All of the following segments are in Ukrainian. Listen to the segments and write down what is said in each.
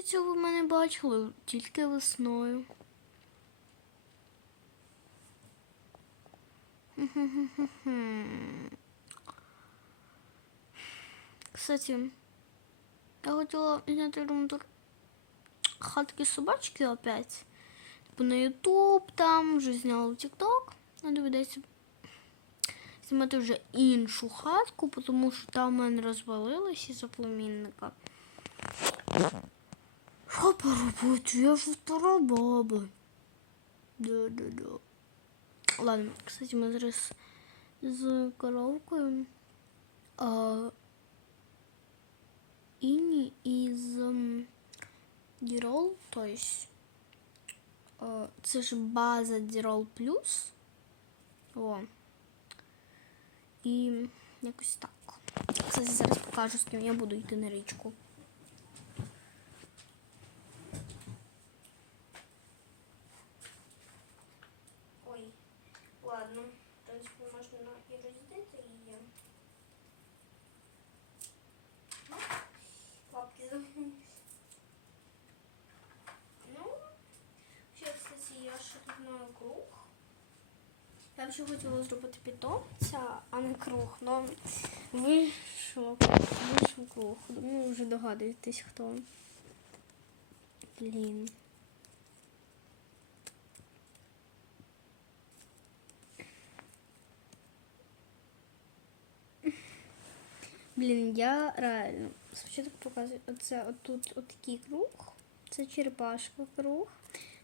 Я цього в мене бачила тільки весною. Кстати, я хотіла зняти ремонтур хатки собачки опять. Типу на Ютуб там, вже зняла в TikTok. Але доведеться знімати вже іншу хатку, тому що там в мене розвалилась із-за племінника. По роботі? Я ж втора баба. Да-да-да. Ладно, кстати, ми зараз з коровкою. А, Іні із Дірол, то есть е, це ж база Дірол Плюс. О. І якось так. Кстати, зараз покажу, з ким я буду йти на річку. Ладно. В принципі, можна і роздити її. Ну, Лапки загнулись. Ну, ще, кстати, я ще тут маю круг. Я ще хотіла зробити питомця, а не круг, но вийшло, вийшов круг. Ну, вже догадуєтесь, хто. Блін. Блін, я реально. Спочатку показую оце отут отакий круг. Це черепашка круг.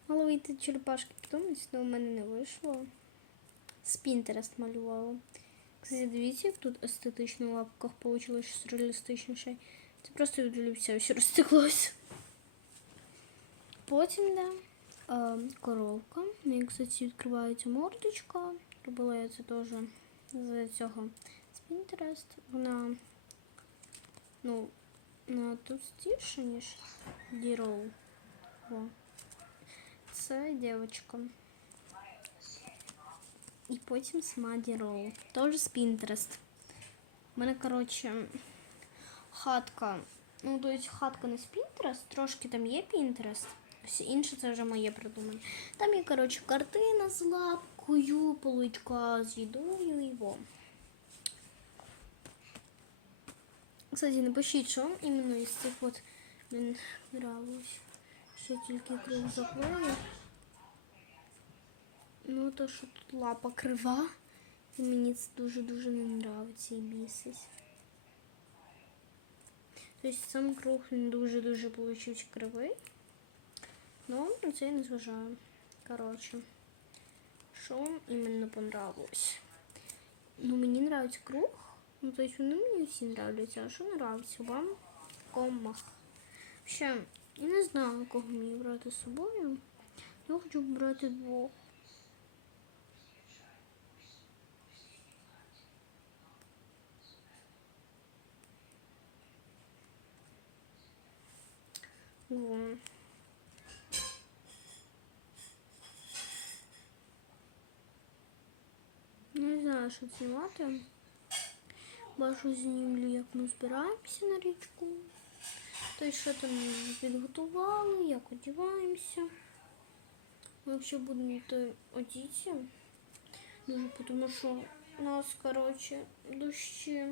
Мало вийти черепашки питомець, але у мене не вийшло. З Pinterest малювала. Кстати, дивіться, як тут естетично в лапках вийшло щось реалістичніше. Це просто відлюбця, все розтеклося. Потім, да, коровка. В неї, кстати, відкривається мордочка. Робила я це теж з цього з Pinterest. Вона ну, на товстіше, ніж Дірол. О. Це дівчинка. І потім сама Дірол. Теж з Pinterest. У мене, коротше, хатка. Ну, то есть хатка не з Pinterest, трошки там є Pinterest. Все інше це вже моє придумання. Там є, коротше, картина з лапкою, поличка з їдою і во. Кстати, напишіть, що вам іменно із цих от мені нравилось. Ще тільки круг заклею. Ну, то, що тут лапа крива. І мені це дуже-дуже не нравиться і бісить. Тобто сам круг він дуже-дуже получився кривий. Ну, на це я не зважаю. Коротше, що вам іменно понравилось? Ну, мені нравиться круг. Ну, то есть вони мені всі нравляться. А що нравиться вам? Комах. Ще, я не знаю, кого мені брати з собою. Я хочу брати двох. Во. Не знаю, що знімати. Бачу знімлю, як ми збираємося на річку. То що там підготували, як одягаємося. Ми якщо будемо йти одіти, дуже, тому що нас, коротше, дощі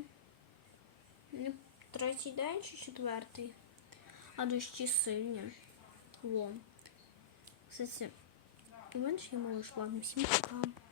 третій день чи четвертий, а дощі сильні. Во. Кстати, у мене ще малыш, ладно, всім пока.